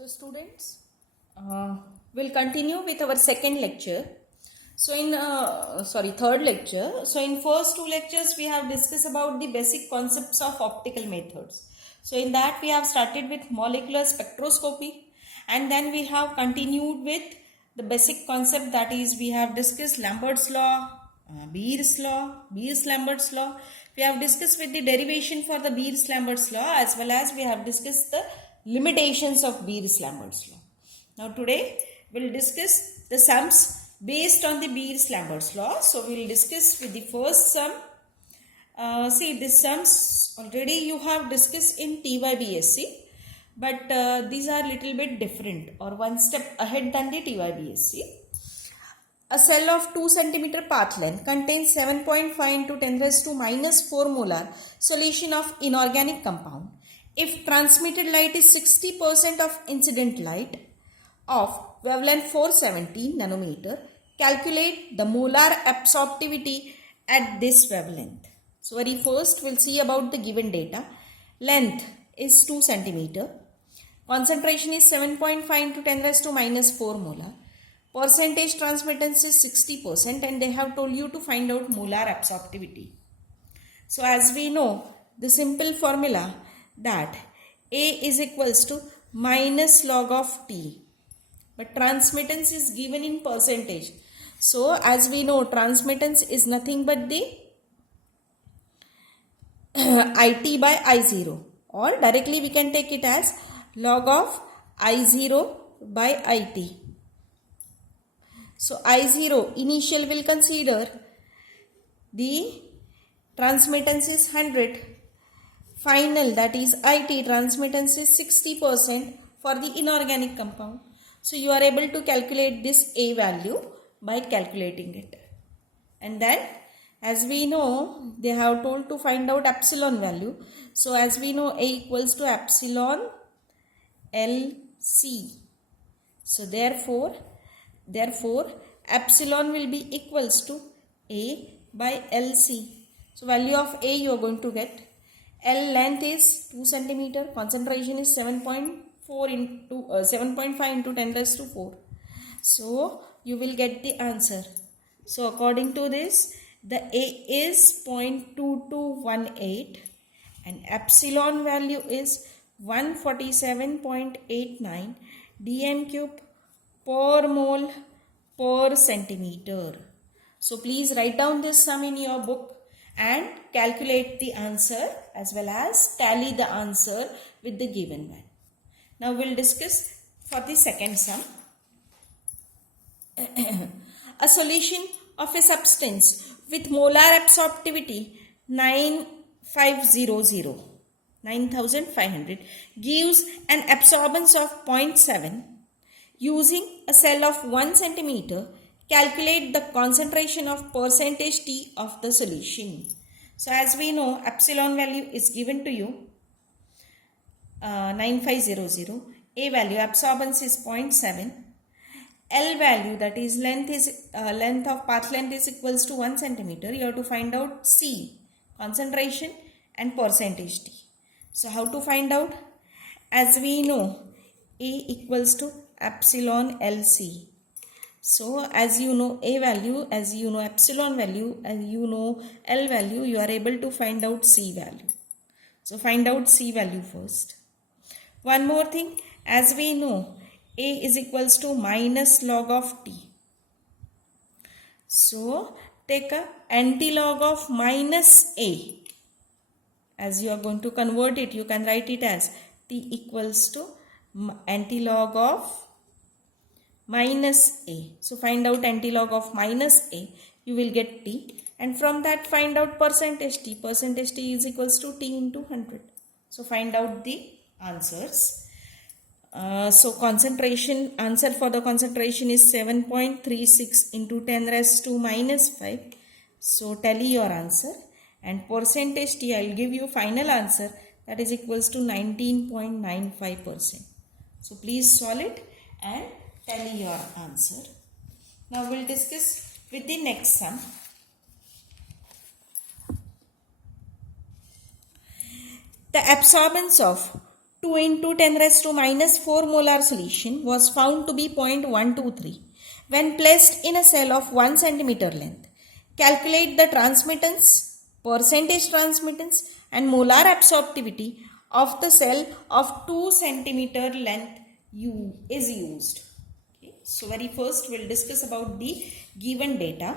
So students, we'll continue with our second lecture. So in third lecture. So in first two lectures we have discussed about the basic concepts of optical methods. So in that we have started with molecular spectroscopy, and then we have continued with the basic concept, that is we have discussed Lambert's law, Beers-Lambert's law. We have discussed with the derivation for the Beers-Lambert's law, as well as we have discussed the limitations of Beers-Lambert's law. Now today we will discuss the sums based on the Beers-Lambert's law. So we will discuss with the first sum. See, this sums already you have discussed in TYBSc, but these are little bit different or one step ahead than the TYBSc. A cell of 2 cm path length contains 7.5 into 10 raised to minus 4 molar solution of inorganic compound. If transmitted light is 60% of incident light of wavelength 470 nanometer, calculate the molar absorptivity at this wavelength. So very first we'll see about the given data. Length is 2 cm. Concentration is 7.5 into 10 raised to minus 4 molar. Percentage transmittance is 60%, and they have told you to find out molar absorptivity. So as we know the simple formula that A is equals to minus log of T, but transmittance is given in percentage. So as we know, transmittance is nothing but the IT by I0, or directly we can take it as log of I0 by IT. So I0 initial will consider the transmittance is 100, final, that is IT, transmittance is 60% for the inorganic compound. So you are able to calculate this A value by calculating it. And then as we know, they have told to find out epsilon value. So as we know, A equals to epsilon LC. So therefore epsilon will be equals to A by LC. So value of A you are going to get. L length is 2 cm. Concentration is 7.5 into 10 raised to 4. So you will get the answer. So according to this, the A is 0.2218 and epsilon value is 147.89 dm cube per mole per centimeter. So please write down this sum in your book and calculate the answer as well as tally the answer with the given one. Now we'll discuss for the second sum. A solution of a substance with molar absorptivity 9500 gives an absorbance of 0.7. Using a cell of 1 cm, calculate the concentration of percentage T of the solution. So as we know, epsilon value is given to you 9500. A value, absorbance is 0.7. L value, that is length of path length is equals to 1 cm. You have to find out C, concentration and percentage T. So how to find out? As we know, A equals to epsilon LC. So as you know A value, as you know epsilon value, as you know L value, you are able to find out C value. So find out C value first. One more thing, as we know A is equals to minus log of T. So take a antilog of minus A. As you are going to convert it, you can write it as T equals to antilog of minus A. So find out antilog of minus A, you will get T, and from that find out percentage T. Percentage T is equals to T into 100. So find out the answers. So concentration, answer for the concentration is 7.36 into 10 raised to minus 5. So tally your answer, and percentage T I will give you final answer, that is equals to 19.95%. So please solve it and tally your answer. Now we'll discuss with the next sum. The absorbance of 2 into 10 raised to minus 4 molar solution was found to be 0.123 when placed in a cell of 1 centimeter length. Calculate the transmittance, percentage transmittance and molar absorptivity of the cell of 2 centimeter length is used. Okay. So very first we'll discuss about the given data.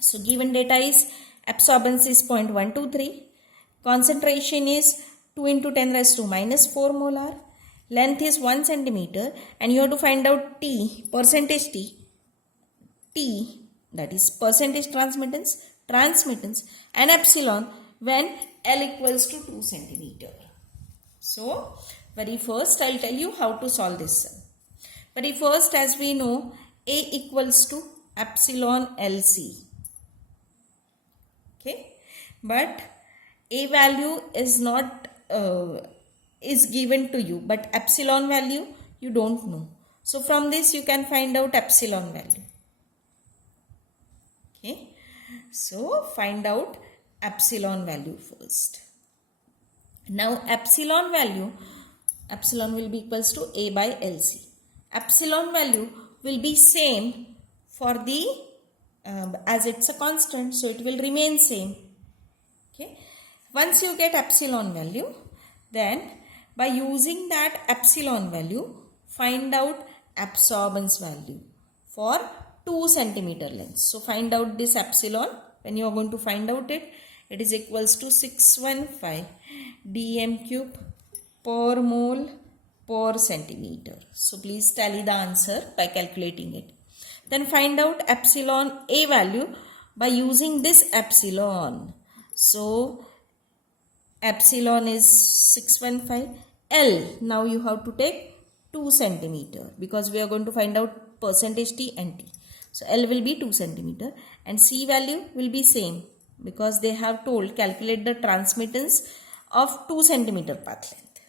So given data is absorbance is 0.123, concentration is 2 into 10 raised to minus 4 molar, length is 1 centimeter and you have to find out T, percentage T that is percentage transmittance and epsilon when L equals to 2 centimeter. So very first I'll tell you how to solve this sum. Very first, as we know, A equals to epsilon LC. Okay, but A value is not is given to you, but epsilon value you don't know. So from this you can find out epsilon value. Okay, so find out epsilon value first. Now epsilon will be equals to A by LC. Epsilon value will be same for the as it's a constant, so it will remain same. Okay, once you get epsilon value, then by using that epsilon value find out absorbance value for 2 centimeter length. So find out this epsilon. When you are going to find out it is equals to 615 dm cube per mole per centimeter. So please tally the answer by calculating it. Then find out epsilon A value by using this epsilon. So epsilon is 615 L. Now you have to take 2 centimeter because we are going to find out percentage T and T. So L will be 2 centimeter and C value will be same because they have told calculate the transmittance of 2 centimeter path length.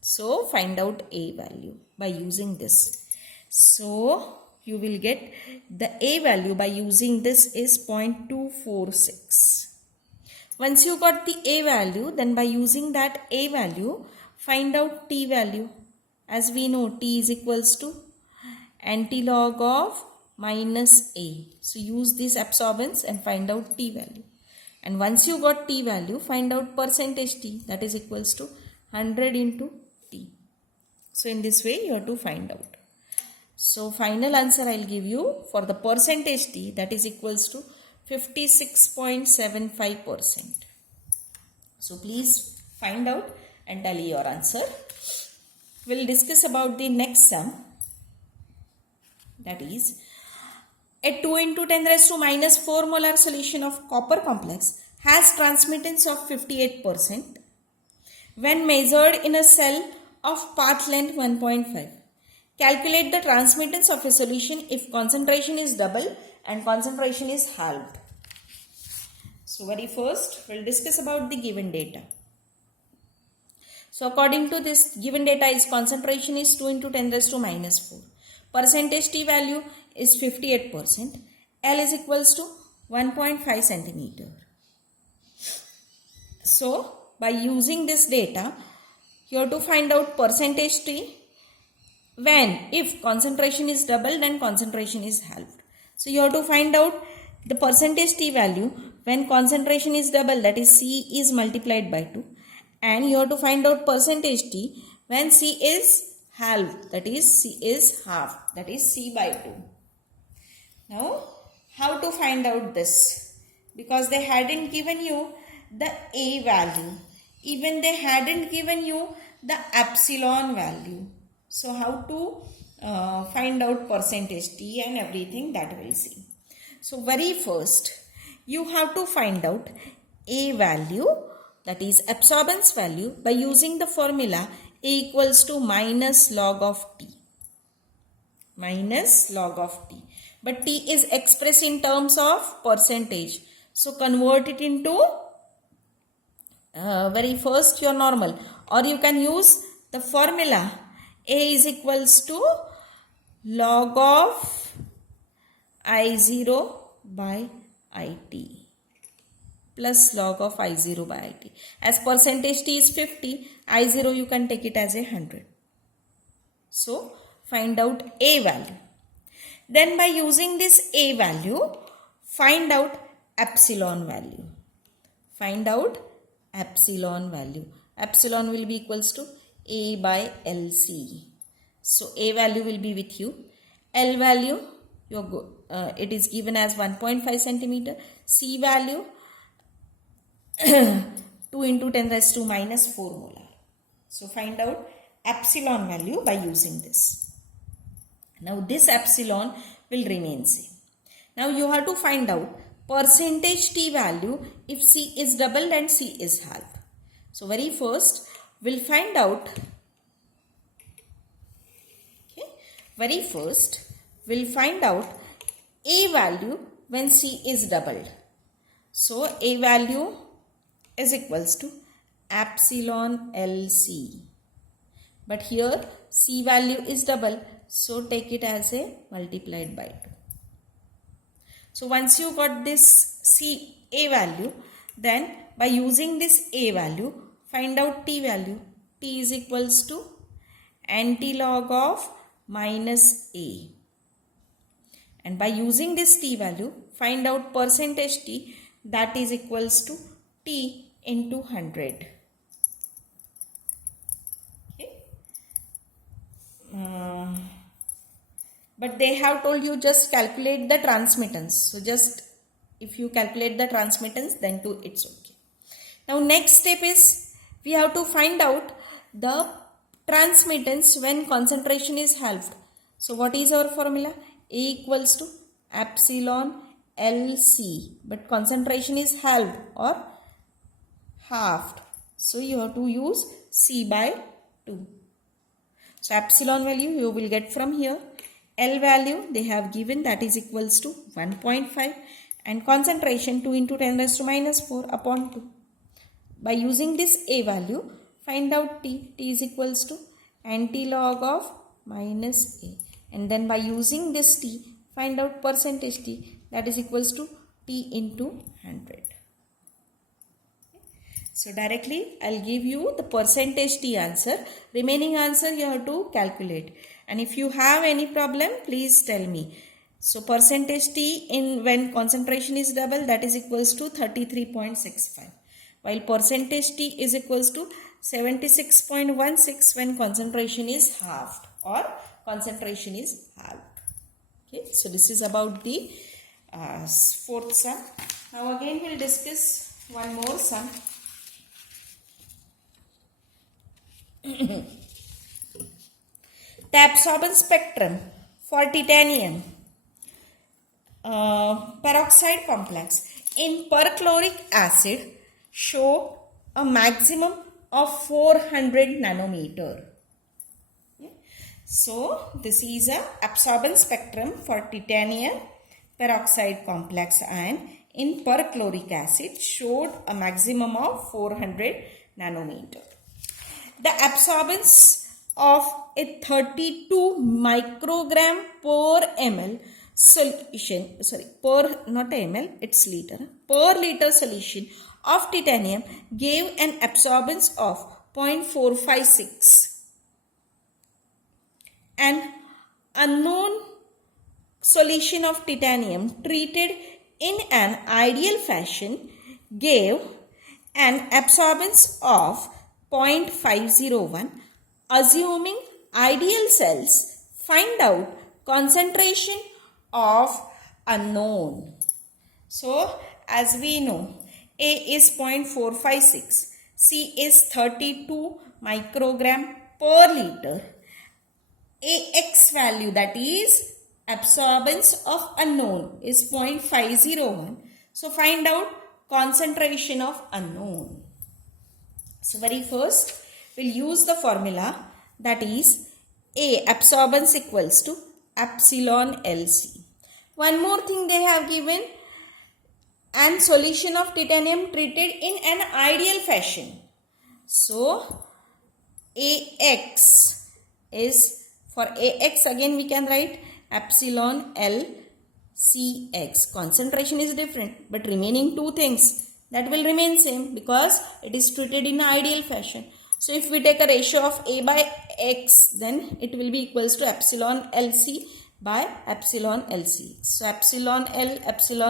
So find out A value by using this. So you will get the A value by using this is 0.246. Once you got the A value, then by using that A value, find out T value. As we know, T is equals to antilog of minus A. So use this absorbance and find out T value. And once you got T value, find out percentage T, that is equals to 100 into T. So in this way you have to find out. So final answer I will give you for the percentage T, that is equals to 56.75%. So please find out and tally your answer. We will discuss about the next sum, that is a 2 into 10 raised to minus 4 molar solution of copper complex has transmittance of 58% when measured in a cell of path length 1.5. Calculate the transmittance of a solution if concentration is double and concentration is halved. So very first we will discuss about the given data. So according to this given data is concentration is 2 into 10 raised to minus 4. Percentage T value is 58%. L is equals to 1.5 centimeter. So by using this data you have to find out percentage T when if concentration is double then concentration is halved. So you have to find out the percentage T value when concentration is double, that is C is multiplied by 2, and you have to find out percentage T when C is halved, that is C is half, that is C by 2. Now how to find out this? Because they hadn't given you the A value, even they hadn't given you the epsilon value. So how to find out percentage T and everything, that we'll see. So very first you have to find out A value, that is absorbance value, by using the formula A equals to minus log of T. Minus log of T. But T is expressed in terms of percentage. So convert it into very first your normal, or you can use the formula A is equals to log of I0 by IT plus log of I0 by IT. As percentage T is 50, I0 you can take it as 100. So find out A value. Then by using this A value, find out epsilon value. Find out epsilon value. Epsilon will be equals to A by LC. So A value will be with you. L value, it is given as 1.5 centimeter. C value 2 into 10 raised to minus 4 molar. So find out epsilon value by using this. Now this epsilon will remain same. Now you have to find out percentage T value if C is doubled and C is halved. So very first we'll find out, very first we'll find out A value when C is doubled. So A value is equals to epsilon LC. But here C value is double, so take it as a multiplied by 2. So once you got this A value, then by using this A value, find out T value. T is equals to antilog of minus A. And by using this T value, find out percentage T, that is equals to T into 100. But they have told you just calculate the transmittance. So just if you calculate the transmittance, then too it's okay. Now next step is we have to find out the transmittance when concentration is halved. So what is our formula? A equals to epsilon LC. But concentration is halved or halved. So you have to use C by 2. So epsilon value you will get from here. L value they have given, that is equals to 1.5, and concentration 2 into 10 raised to minus 4 upon 2. By using this A value, find out T. T is equals to antilog of minus A. And then by using this T, find out percentage T, that is equals to T into 100. So directly I'll give you the percentage T answer. Remaining answer you have to calculate. And if you have any problem, please tell me. So percentage T in when concentration is double, that is equals to 33.65. While percentage T is equals to 76.16 when concentration is halved or concentration is halved. Okay, so this is about the fourth sum. Now again we'll discuss one more sum. The absorbance spectrum for titanium peroxide complex in perchloric acid show a maximum of 400 nanometer. So this is a absorbance spectrum for titanium peroxide complex ion in perchloric acid showed a maximum of 400 nanometer. The absorbance of a 32 microgram per ml solution, per liter solution of titanium gave an absorbance of 0.456. An unknown solution of titanium treated in an ideal fashion gave an absorbance of 0.501. Assuming ideal cells, find out concentration of unknown. So as we know, A is 0.456, C is 32 microgram per liter. AX value, that is absorbance of unknown, is 0.501. So find out concentration of unknown. So very first we'll use the formula, that is A absorbance equals to epsilon LC. One more thing they have given, an solution of titanium treated in an ideal fashion. So AX is, for AX again we can write epsilon L CX. Concentration is different, but remaining two things, that will remain same because it is treated in ideal fashion. So if we take a ratio of A by X, then it will be equals to epsilon LC by epsilon LC. So epsilon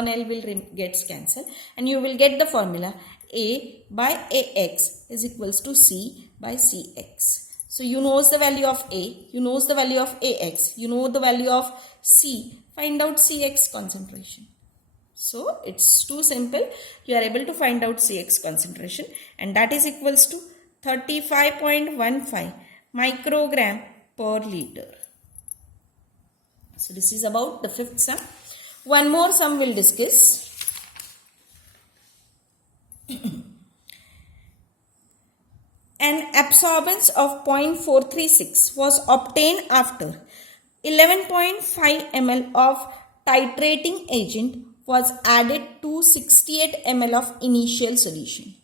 L will gets cancelled, and you will get the formula A by AX is equals to C by CX. So you knows the value of A, you knows the value of AX, you know the value of C. Find out CX concentration. So it's too simple. You are able to find out CX concentration, and that is equals to 35.15 microgram per liter. So this is about the fifth sum. One more sum we'll discuss. An absorbance of 0.436 was obtained after 11.5 ml of titrating agent was added to 68 ml of initial solution.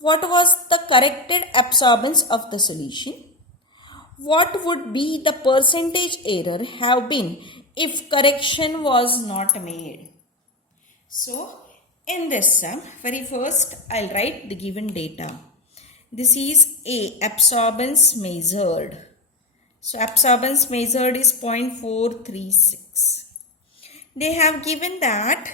What was the corrected absorbance of the solution? What would be the percentage error have been if correction was not made? So, in this sum, very first I'll write the given data. This is A, absorbance measured. So, absorbance measured is 0.436. They have given that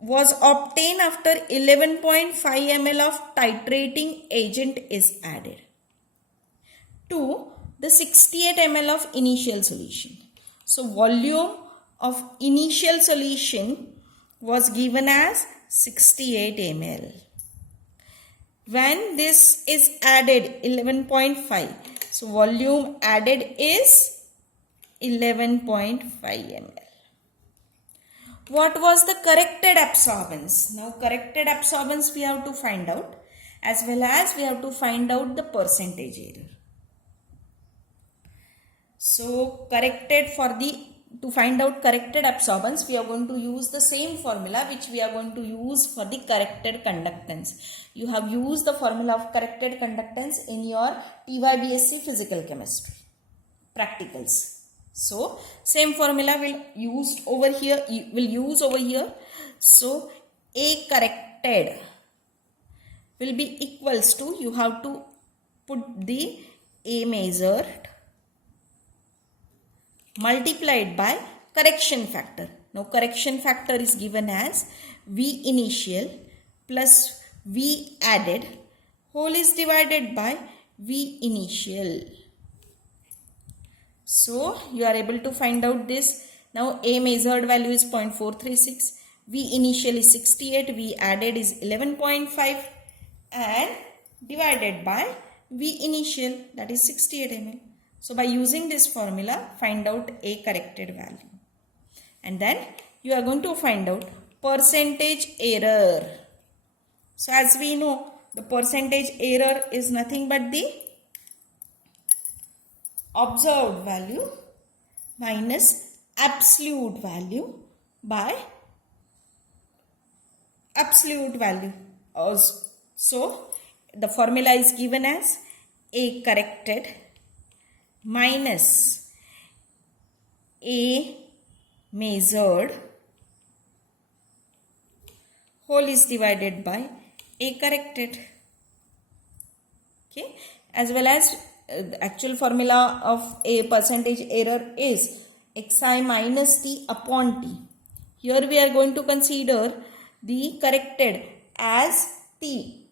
was obtained after 11.5 ml of titrating agent is added to the 68 ml of initial solution. So, volume of initial solution was given as 68 ml. When this is added 11.5, so volume added is 11.5 ml. What was the corrected absorbance? Now corrected absorbance we have to find out, as well as we have to find out the percentage error. So to find out corrected absorbance, we are going to use the same formula which we are going to use for the corrected conductance. You have used the formula of corrected conductance in your TYBSc physical chemistry practicals. So same formula will use over here. So A corrected will be equals to, you have to put the A measured multiplied by correction factor. Now correction factor is given as V initial plus V added whole is divided by V initial. So you are able to find out this. Now A measured value is 0.436, V initial is 68, V added is 11.5 and divided by V initial, that is 68 ml. So by using this formula, find out A corrected value. And then you are going to find out percentage error. So as we know, the percentage error is nothing but the observed value minus absolute value by absolute value. So the formula is given as A corrected minus A measured whole is divided by A corrected. Okay, as well as the actual formula of A percentage error is Xi minus T upon T. Here we are going to consider the corrected as T.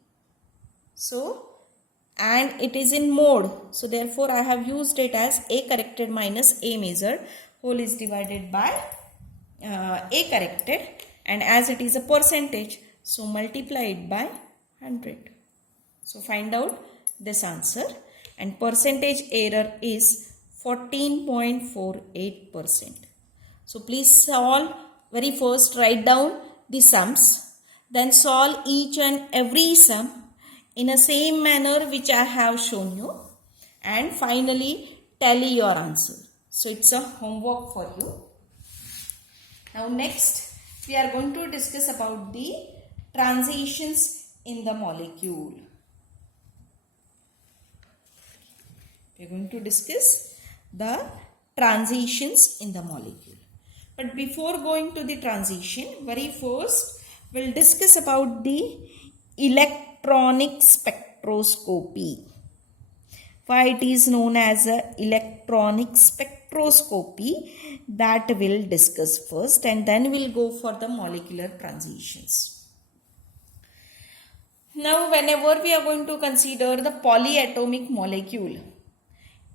So, and it is in mode. So, therefore, I have used it as A corrected minus A measured whole is divided by A corrected, and as it is a percentage, so multiplied by 100. So, find out this answer, and percentage error is 14.48%. So, please solve. Very first write down the sums, then solve each and every sum in a same manner which I have shown you, and finally tally your answer. So it's a homework for you. Now next we are going to discuss about the transitions in the molecule. We are going to discuss the transitions in the molecule. But before going to the transition, very first we'll discuss about the electronic spectroscopy. Why it is known as a electronic spectroscopy, that we'll discuss first, and then we'll go for the molecular transitions. Now, whenever we are going to consider the polyatomic molecule,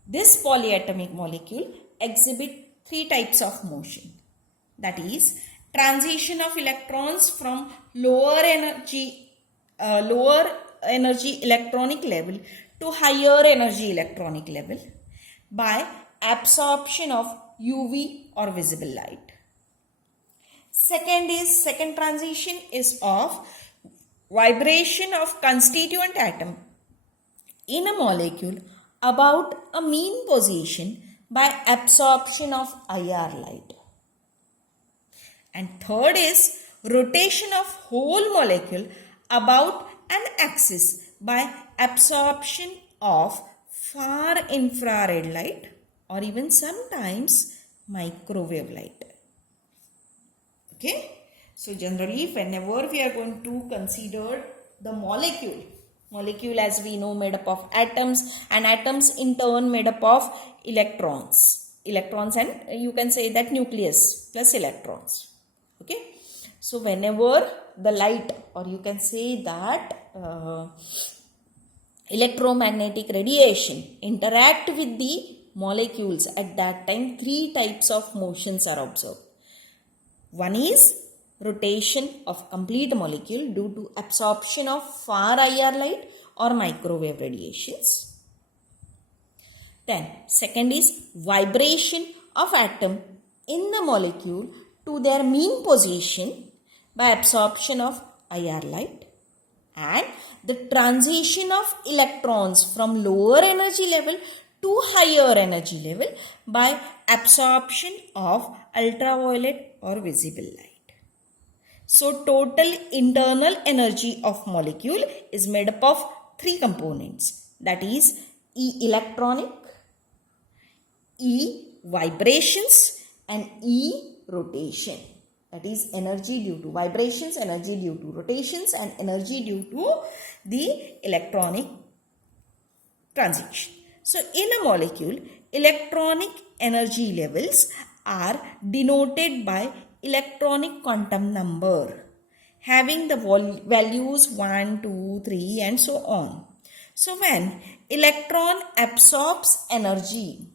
this polyatomic molecule exhibit three types of motion. That is, transition of electrons from lower energy electronic level to higher energy electronic level by absorption of UV or visible light. Second transition is of vibration of constituent atom in a molecule about a mean position by absorption of IR light. And third is rotation of whole molecule about an axis by absorption of far infrared light or even sometimes microwave light. Okay, so generally whenever we are going to consider the molecule as we know made up of atoms, and atoms in turn made up of electrons and you can say that nucleus plus electrons. Okay, so whenever the light, or you can say that electromagnetic radiation interact with the molecules, at that time three types of motions are observed. One is rotation of complete molecule due to absorption of far IR light or microwave radiations. Then second is vibration of atom in the molecule to their mean position by absorption of IR light, and the transition of electrons from lower energy level to higher energy level by absorption of ultraviolet or visible light. So total internal energy of molecule is made up of three components, that is E electronic, E vibrations, and E rotation. That is energy due to vibrations, energy due to rotations, and energy due to the electronic transition. So in a molecule, electronic energy levels are denoted by electronic quantum number having the values 1, 2, 3 and so on. So when electron absorbs energy,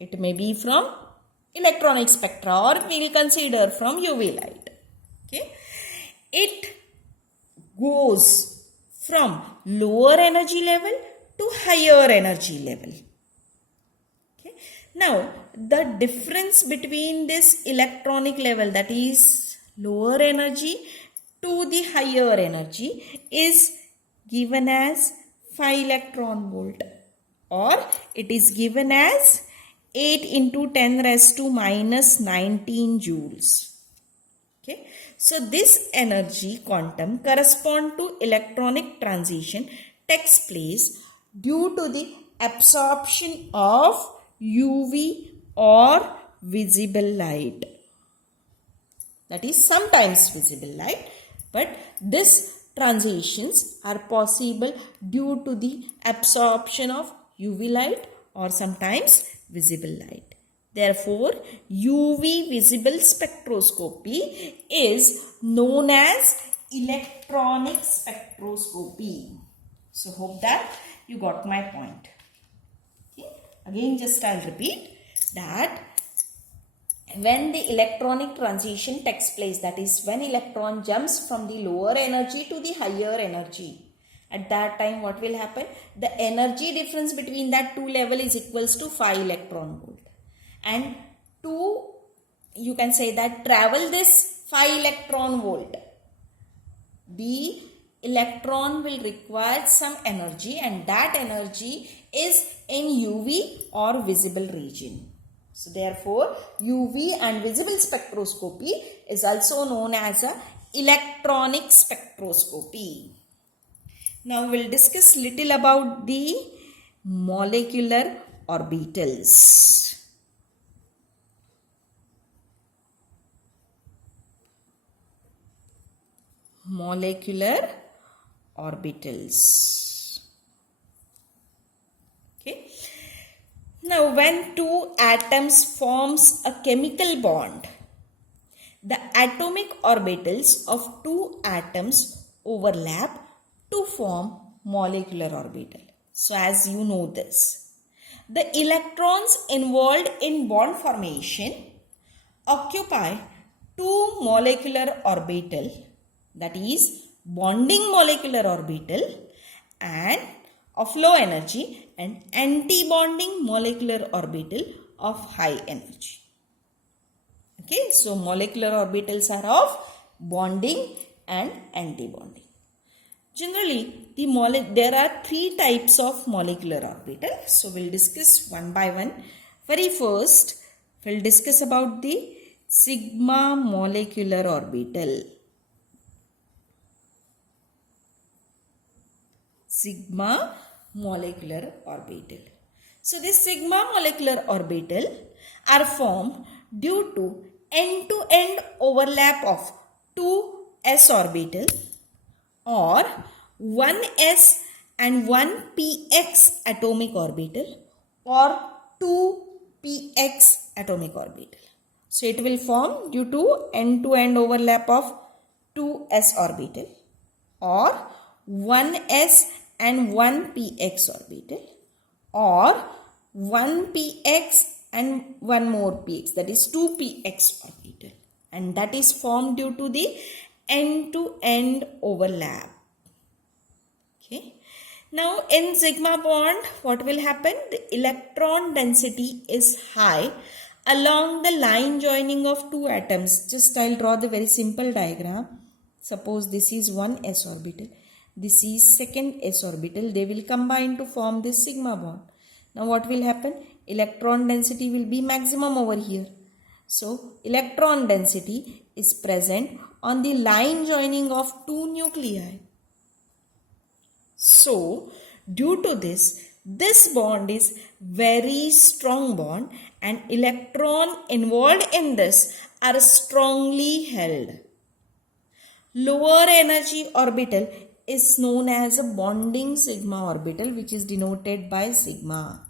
it may be from electronic spectra or we will consider from UV light. Okay, it goes from lower energy level to higher energy level. Okay, now the difference between this electronic level, that is lower energy to the higher energy, is given as 5 electron volt, or it is given as 8 into 10 raised to minus 19 joules. Okay, so this energy quantum correspond to electronic transition takes place due to the absorption of UV or visible light. That is sometimes visible light, but these transitions are possible due to the absorption of UV light or sometimes visible light. Therefore, UV visible spectroscopy is known as electronic spectroscopy. So, hope that you got my point. Okay. Again, just I'll repeat that when the electronic transition takes place, that is when electron jumps from the lower energy to the higher energy, at that time what will happen? The energy difference between that two level is equals to 5 electron volt. And to, you can say that travel this 5 electron volt, the electron will require some energy, and that energy is in UV or visible region. So therefore, UV and visible spectroscopy is also known as a electronic spectroscopy. Now we'll discuss little about the molecular orbitals. Molecular orbitals. Okay. Now, when two atoms forms a chemical bond, the atomic orbitals of two atoms overlap to form molecular orbital. So, as you know this, the electrons involved in bond formation occupy two molecular orbital, that is bonding molecular orbital and of low energy and anti-bonding molecular orbital of high energy. Okay, so molecular orbitals are of bonding and anti-bonding. Generally, there are three types of molecular orbital. So, we'll discuss one by one. Very first, we'll discuss about the sigma molecular orbital. Sigma molecular orbital. So, this sigma molecular orbital are formed due to end-to-end overlap of two s orbital or one s and one px atomic orbital or two px atomic orbital. So, it will form due to end-to-end overlap of two s orbital or one s and one px orbital or one px and one more px, that is 2 px orbital, and that is formed due to the end-to-end overlap. Okay. Now, in sigma bond, what will happen? The electron density is high along the line joining of two atoms. Just I'll draw the very simple diagram. Suppose this is one s orbital, this is second s orbital. They will combine to form this sigma bond. Now, what will happen? Electron density will be maximum over here. So, electron density is present on the line joining of two nuclei. So, due to this bond is very strong bond and electron involved in this are strongly held. Lower energy orbital is known as a bonding sigma orbital, which is denoted by sigma,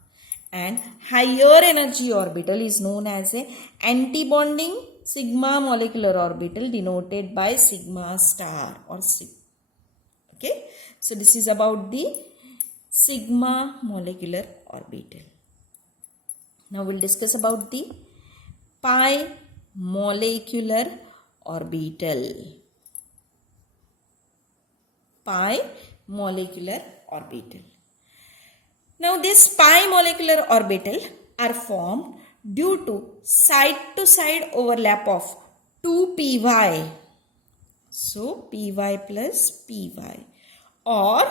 and higher energy orbital is known as a anti-bonding sigma molecular orbital denoted by sigma star or sigma. Okay, so this is about the sigma molecular orbital. Now we'll discuss about the pi molecular orbital. Pi molecular orbital. Now this pi molecular orbital are formed due to side-to-side overlap of 2 py. So py plus py or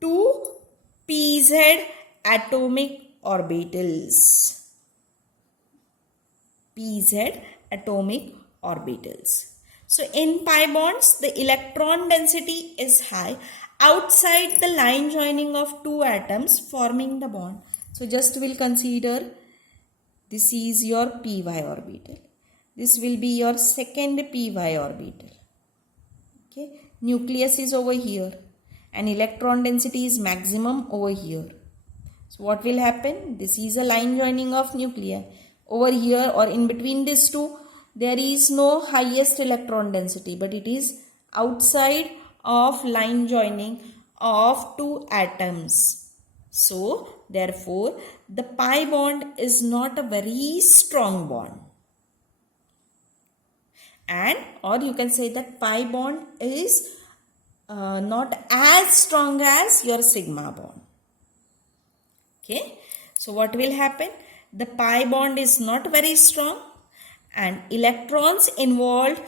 2 pz atomic orbitals. Pz atomic orbitals. So in pi bonds, the electron density is high outside the line joining of two atoms forming the bond. So just we'll consider this is your py orbital. This will be your second py orbital. Okay, nucleus is over here and electron density is maximum over here. So what will happen? This is a line joining of nuclei. Over here or in between these two, there is no highest electron density, but it is outside of line joining of two atoms. So therefore, the pi bond is not a very strong bond. And or you can say that pi bond is not as strong as your sigma bond. Okay, so what will happen? The pi bond is not very strong and electrons involved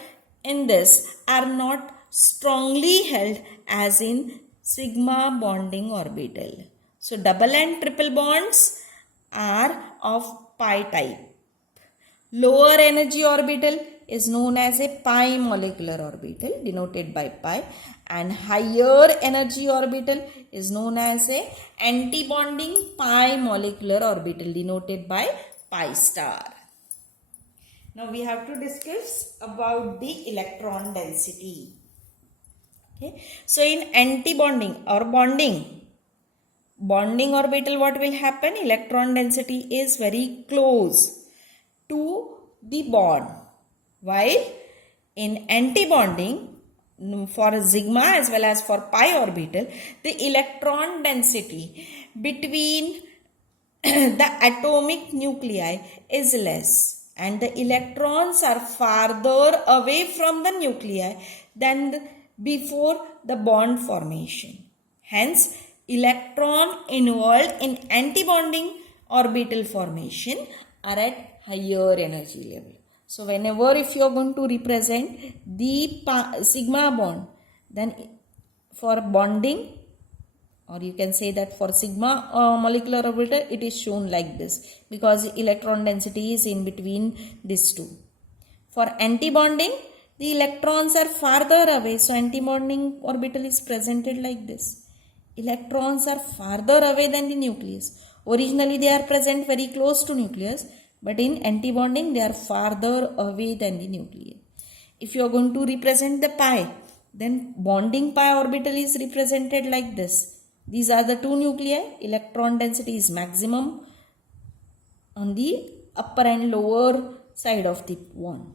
in this are not strongly held as in sigma bonding orbital. So double and triple bonds are of pi type. Lower energy orbital is known as a pi molecular orbital denoted by pi, and higher energy orbital is known as a anti-bonding pi molecular orbital denoted by pi star. Now we have to discuss about the electron density. Okay. So in antibonding or bonding orbital, what will happen? Electron density is very close to the bond, while in antibonding, for sigma as well as for pi orbital, the electron density between the atomic nuclei is less and the electrons are farther away from the nuclei than before the bond formation. Hence, electron involved in antibonding orbital formation are at higher energy level. So, whenever if you are going to represent the sigma bond, then for bonding, or you can say that for sigma molecular orbital, it is shown like this because electron density is in between these two. For antibonding, the electrons are farther away, so antibonding orbital is presented like this. Electrons are farther away than the nucleus. Originally they are present very close to nucleus, but in antibonding they are farther away than the nucleus. If you are going to represent the pi, then bonding pi orbital is represented like this. These are the two nuclei. Electron density is maximum on the upper and lower side of the bond.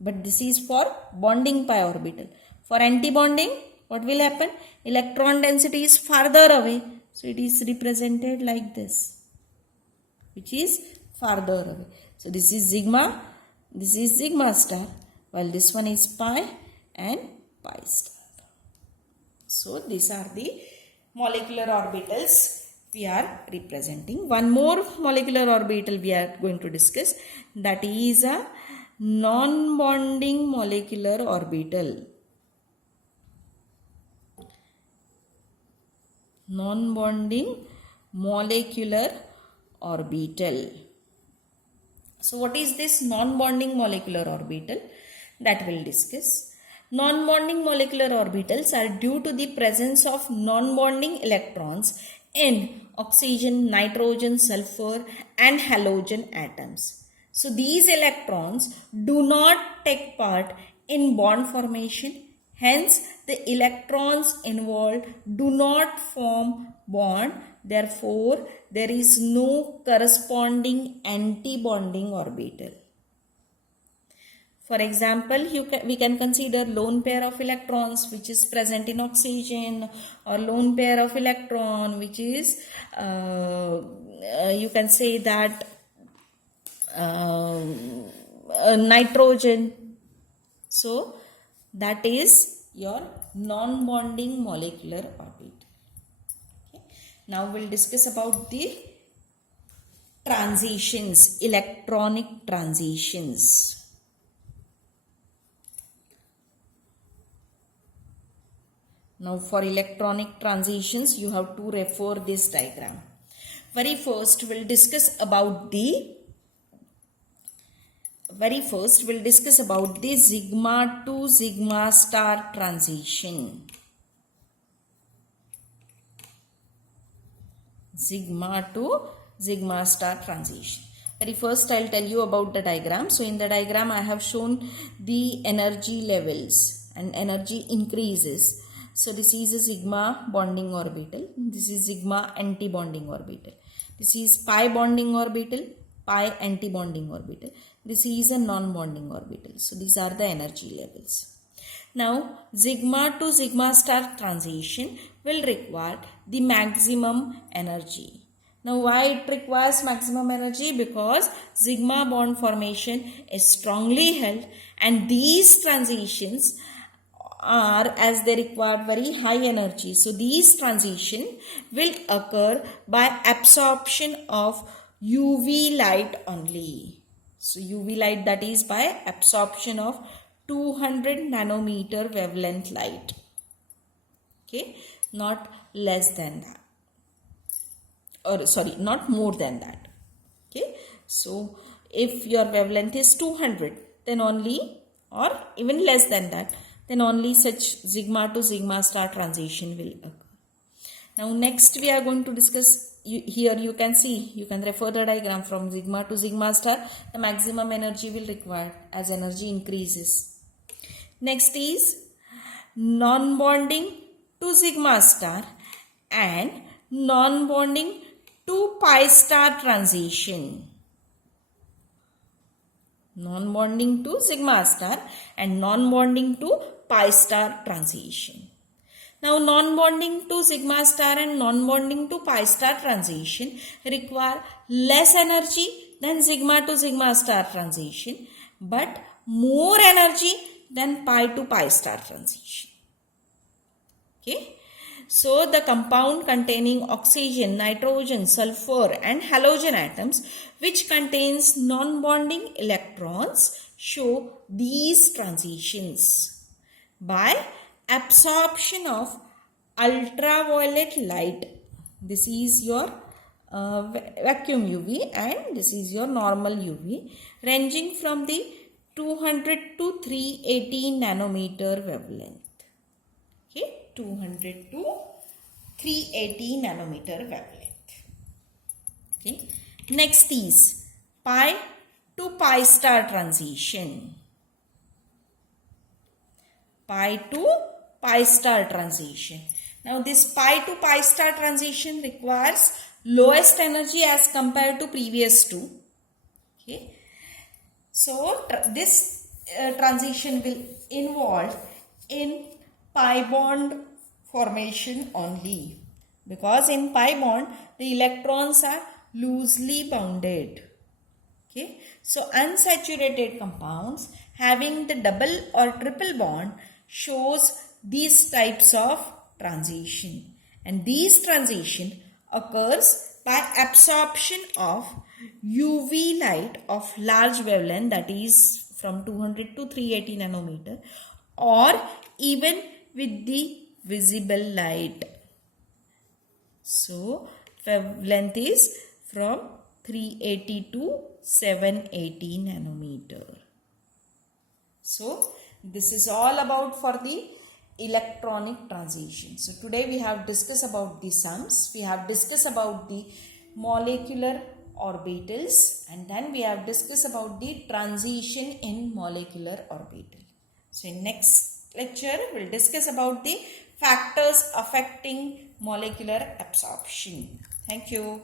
But this is for bonding pi orbital. For antibonding, what will happen? Electron density is farther away. So it is represented like this, which is farther away. So this is sigma star, while this one is pi and pi star. So these are the molecular orbitals we are representing. One more molecular orbital we are going to discuss, that is a non-bonding molecular orbital. Non-bonding molecular orbital. So what is this non-bonding molecular orbital? That we'll discuss. Non-bonding molecular orbitals are due to the presence of non-bonding electrons in oxygen, nitrogen, sulfur and halogen atoms. So these electrons do not take part in bond formation. Hence, the electrons involved do not form bond. Therefore, there is no corresponding anti-bonding orbital. For example, we can consider lone pair of electrons which is present in oxygen, or lone pair of electron which is, you can say that nitrogen. So, that is your non-bonding molecular orbit. Okay. Now, we'll discuss about the transitions, electronic transitions. Now for electronic transitions, you have to refer this diagram. Very first, we'll discuss about the sigma to sigma star transition. Sigma to sigma star transition. Very first, I'll tell you about the diagram. So in the diagram, I have shown the energy levels and energy increases. So this is a sigma bonding orbital. This is sigma anti-bonding orbital. This is pi bonding orbital, pi anti-bonding orbital. This is a non-bonding orbital. So these are the energy levels. Now sigma to sigma star transition will require the maximum energy. Now why it requires maximum energy? Because sigma bond formation is strongly held and these transitions are, as they require very high energy. So these transition will occur by absorption of UV light only. So UV light, that is by absorption of 200 nanometer wavelength light. Okay, not less than that. Or sorry, not more than that. Okay, so if your wavelength is 200, then only, or even less than that, then only such sigma to sigma star transition will occur. Now next we are going to discuss, here you can see, you can refer the diagram from sigma to sigma star, the maximum energy will require as energy increases. Next is non-bonding to sigma star and non-bonding to pi star transition. Non-bonding to sigma star and non-bonding to pi star transition. Now, non-bonding to sigma star and non-bonding to pi star transition require less energy than sigma to sigma star transition, but more energy than pi to pi star transition. Okay. So, the compound containing oxygen, nitrogen, sulfur and halogen atoms which contains non-bonding electrons show these transitions by absorption of ultraviolet light. This is your vacuum UV and this is your normal UV ranging from the 200 to 380 nanometer wavelength. Okay, 200 to 380 nanometer wavelength. Okay, next is pi to pi star transition. Pi to pi star transition. Now this pi to pi star transition requires lowest energy as compared to previous two. Okay, so this transition will involve in pi bond formation only, because in pi bond the electrons are loosely bounded. Okay, so unsaturated compounds having the double or triple bond shows these types of transition, and these transition occurs by absorption of UV light of large wavelength, that is from 200 to 380 nanometer, or even with the visible light. So wavelength is from 380 to 780 nanometer. So this is all about for the electronic transition. So today we have discussed about the sums, we have discussed about the molecular orbitals, and then we have discussed about the transition in molecular orbital. So in next lecture we'll discuss about the factors affecting molecular absorption. Thank you.